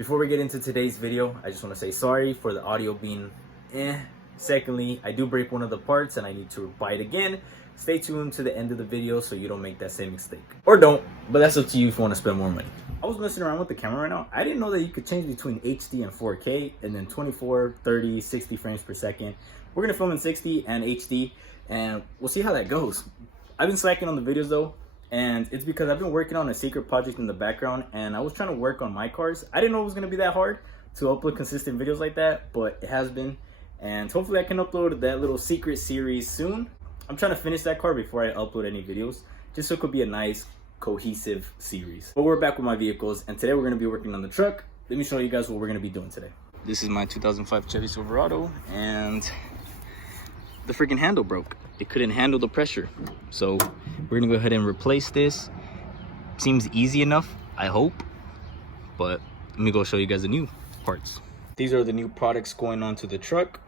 Before we get into today's video, I just want to say sorry for the audio being Secondly, I do break one of the parts and I need to buy it again. Stay tuned to the end of the video so you don't make that same mistake. Or don't, but that's up to you if you want to spend more money. I was messing around with the camera right now. I didn't know that you could change between HD and 4K and then 24, 30, 60 frames per second. We're going to film in 60 and HD and we'll see how that goes. I've been slacking on the videos though, and it's because I've been working on a secret project in the background and I was trying to work on my cars. I didn't know it was going to be that hard to upload consistent videos like that, but it has been. And hopefully I can upload that little secret series soon. I'm trying to finish that car before I upload any videos, just so it could be a nice cohesive series. But we're back with my vehicles, and today we're going to be working on the truck. Let me show you guys what we're going to be doing today. This is my 2005 Chevy Silverado, and the freaking handle broke. It couldn't handle the pressure, so we're going to go ahead and replace this. Seems easy enough, I hope, but let me go show you guys the new parts. These are the new products going onto the truck.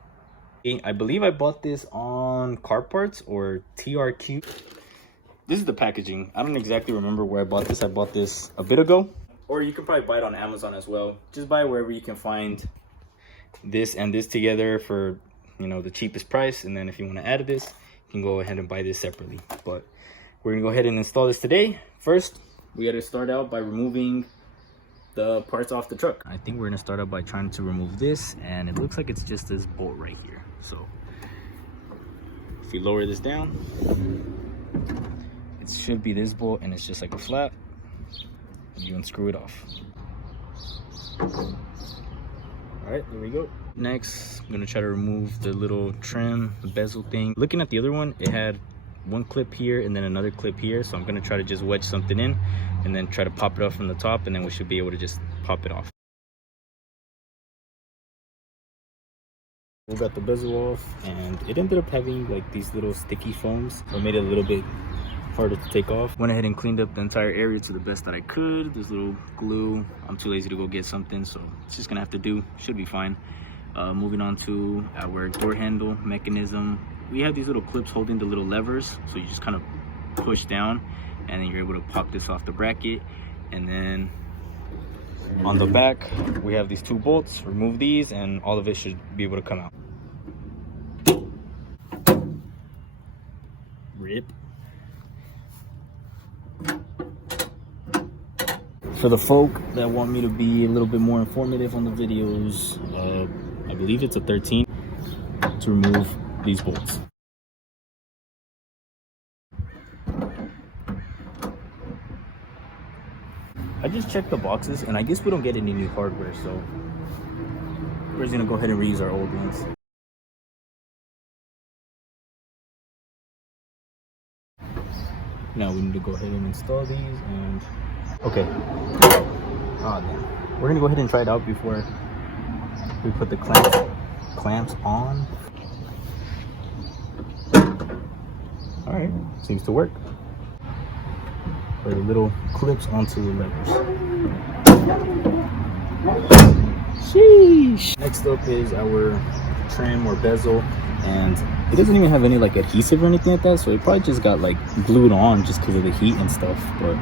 I believe I bought this on Car Parts or TRQ. This is the packaging. I don't exactly remember where I bought this. I bought this a bit ago. Or you can probably buy it on Amazon as well. Just buy it wherever you can find this and this together for, you know, the cheapest price. And then if you want to add this, you can go ahead and buy this separately. But we're going to go ahead and install this today. First, we got to start out by removing the parts off the truck. I think we're going to start out by trying to remove this. And it looks like it's just this bolt right here. So if you lower this down, it should be this bolt, and it's just like a flap. You unscrew it off. All right, there we go. Next, I'm gonna try to remove the little trim, the bezel thing. Looking at the other one, it had one clip here and then another clip here. So I'm gonna try to just wedge something in and then try to pop it off from the top, and then we should be able to just pop it off. We got the bezel off, and it ended up having like these little sticky foams, so it made it a little bit harder to take off. Went ahead and cleaned up the entire area to the best that I could. There's little glue. I'm too lazy to go get something, so it's just gonna have to do. Should be fine. Moving on to our door handle mechanism. We have these little clips holding the little levers, so you just kind of push down and then you're able to pop this off the bracket. And then on the back we have these two bolts. Remove these and all of it should be able to come out. Rip. For the folk that want me to be a little bit more informative on the videos, I believe it's a 13 to remove these bolts. I just checked the boxes, and I guess we don't get any new hardware, so we're just gonna go ahead and reuse our old ones. Now we need to go ahead and install these, and okay. We're gonna go ahead and try it out before we put the clamps on. All right, seems to work. Put the little clips onto the levers. Sheesh. Next up is our trim or bezel, and it doesn't even have any like adhesive or anything like that, so it probably just got like glued on just because of the heat and stuff, but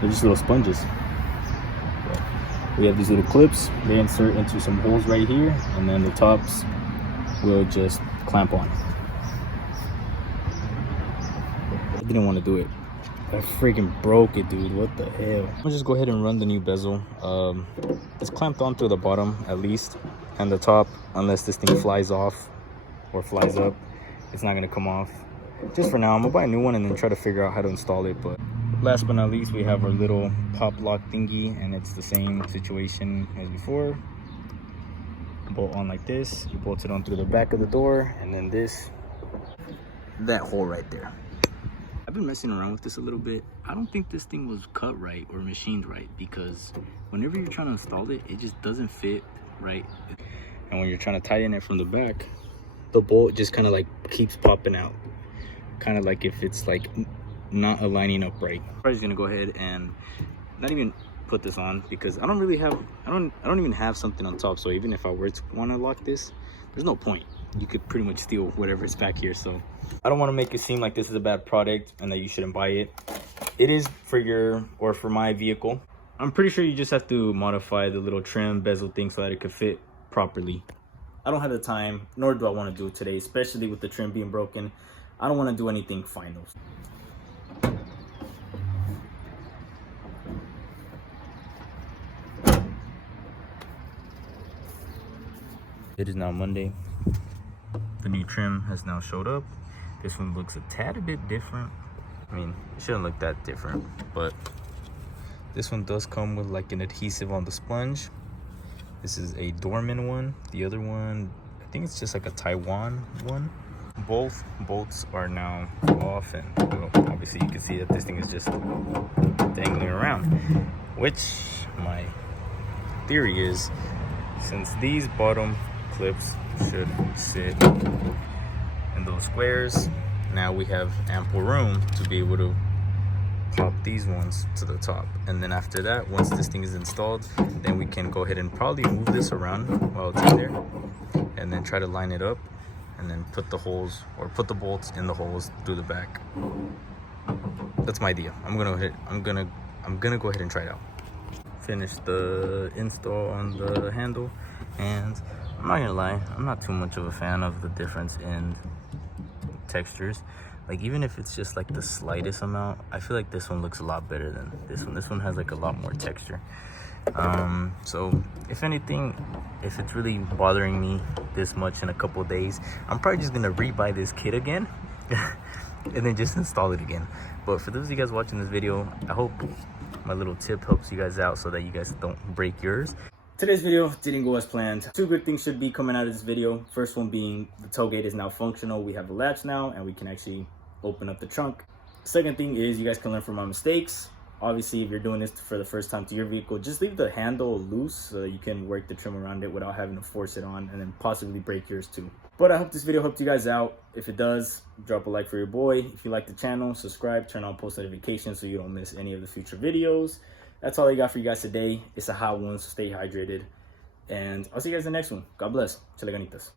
they're just little sponges. But we have these little clips. They insert into some holes right here, and then the tops will just clamp on. I didn't want to do it. I freaking broke it, dude. What the hell? I'll just go ahead and run the new bezel. It's clamped onto the bottom at least, and the top, unless this thing flies off or flies up, it's not gonna come off. Just for now, I'm gonna buy a new one and then try to figure out how to install it. But last but not least, we have our little pop lock thingy, and it's the same situation as before. Bolt on like this. You bolt it on through the back of the door, and then that hole right there. I've been messing around with this a little bit. I don't think this thing was cut right or machined right, because whenever you're trying to install it, it just doesn't fit right. And when you're trying to tighten it from the back, the bolt just kind of like keeps popping out. Kind of like if it's like not aligning up right. I'm just gonna go ahead and not even put this on, because I don't even have something on top. So even if I were to want to lock this, there's no point. You could pretty much steal whatever's back here. So I don't want to make it seem like this is a bad product and that you shouldn't buy it. It is for your, or for my vehicle. I'm pretty sure you just have to modify the little trim bezel thing so that it could fit properly. I don't have the time, nor do I want to do it today, especially with the trim being broken. I don't want to do anything final. It is now Monday. The new trim has now showed up. This one looks a tad bit different. I mean, it shouldn't look that different, but this one does come with like an adhesive on the sponge. This is a Dorman one. The other one, I think it's just like a Taiwan one. Both bolts are now off, and well, obviously you can see that this thing is just dangling around, which my theory is, since these bottom clips should sit in those squares, now we have ample room to be able to pop these ones to the top. And then after that, once this thing is installed, then we can go ahead and probably move this around while it's in there, and then try to line it up, and then put the holes, or put the bolts in the holes through the back. That's my idea. I'm gonna go ahead and try it out. Finish the install on the handle, and I'm not gonna lie, I'm not too much of a fan of the difference in textures. Like, even if it's just like the slightest amount, I feel like this one looks a lot better than this one. This one has like a lot more texture. So if anything, if it's really bothering me this much in a couple of days, I'm probably just gonna rebuy this kit again and then just install it again. But for those of you guys watching this video, I hope my little tip helps you guys out so that you guys don't break yours. Today's video didn't go as planned. Two good things should be coming out of this video. First one being the tailgate is now functional. We have a latch now, and we can actually open up the trunk. Second thing is, you guys can learn from my mistakes. Obviously, if you're doing this for the first time to your vehicle, just leave the handle loose so that you can work the trim around it without having to force it on and then possibly break yours too. But I hope this video helped you guys out. If it does, drop a like for your boy. If you like the channel, subscribe, turn on post notifications so you don't miss any of the future videos. That's all I got for you guys today. It's a hot one, so stay hydrated. And I'll see you guys in the next one. God bless. Echale Ganitas.